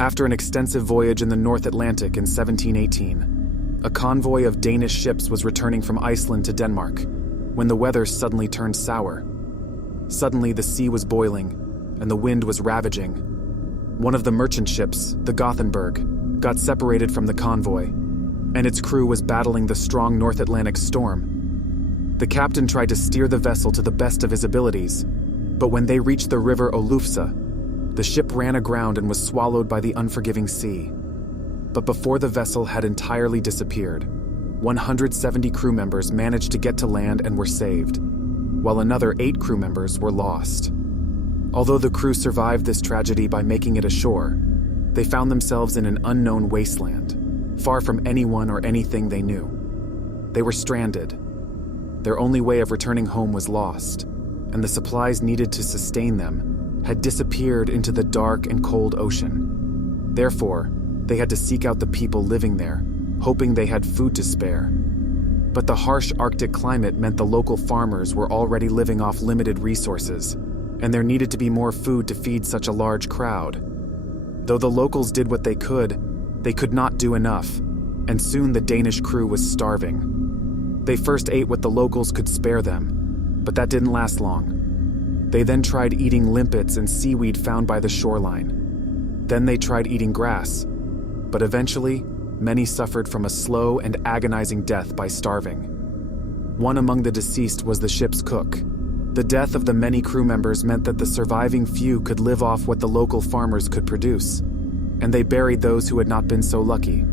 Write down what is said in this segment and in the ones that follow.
After an extensive voyage in the North Atlantic in 1718, a convoy of Danish ships was returning from Iceland to Denmark when the weather suddenly turned sour. Suddenly, the sea was boiling, and the wind was ravaging. One of the merchant ships, the Gothenburg, got separated from the convoy, and its crew was battling the strong North Atlantic storm. The captain tried to steer the vessel to the best of his abilities, but when they reached the river Olufsa, the ship ran aground and was swallowed by the unforgiving sea. But before the vessel had entirely disappeared, 170 crew members managed to get to land and were saved, while another 8 crew members were lost. Although the crew survived this tragedy by making it ashore, they found themselves in an unknown wasteland, far from anyone or anything they knew. They were stranded. Their only way of returning home was lost, and the supplies needed to sustain them had disappeared into the dark and cold ocean. Therefore, they had to seek out the people living there, hoping they had food to spare. But the harsh Arctic climate meant the local farmers were already living off limited resources, and there needed to be more food to feed such a large crowd. Though the locals did what they could not do enough, and soon the Danish crew was starving. They first ate what the locals could spare them, but that didn't last long. They then tried eating limpets and seaweed found by the shoreline. Then they tried eating grass, but eventually, many suffered from a slow and agonizing death by starving. One among the deceased was the ship's cook. The death of the many crew members meant that the surviving few could live off what the local farmers could produce, and they buried those who had not been so lucky.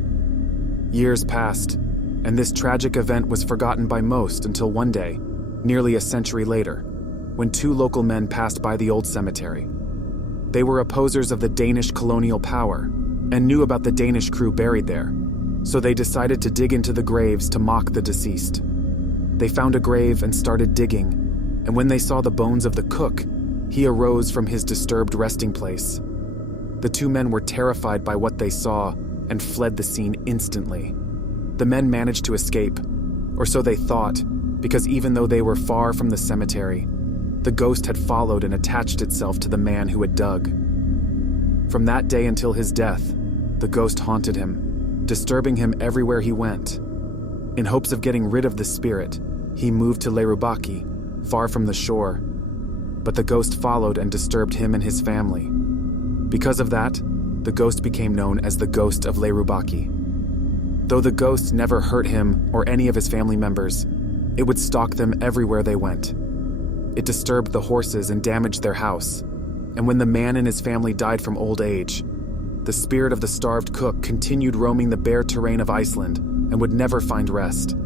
Years passed, and this tragic event was forgotten by most until one day, nearly a century later, when 2 local men passed by the old cemetery. They were opposers of the Danish colonial power and knew about the Danish crew buried there, so they decided to dig into the graves to mock the deceased. They found a grave and started digging, and when they saw the bones of the cook, he arose from his disturbed resting place. The 2 men were terrified by what they saw and fled the scene instantly. The men managed to escape, or so they thought, because even though they were far from the cemetery, the ghost had followed and attached itself to the man who had dug. From that day until his death, the ghost haunted him, disturbing him everywhere he went. In hopes of getting rid of the spirit, he moved to Leirubakki, far from the shore, but the ghost followed and disturbed him and his family. Because of that, the ghost became known as the Ghost of Leirubakki. Though the ghost never hurt him or any of his family members, it would stalk them everywhere they went. It disturbed the horses and damaged their house, and when the man and his family died from old age, the spirit of the starved cook continued roaming the bare terrain of Iceland and would never find rest.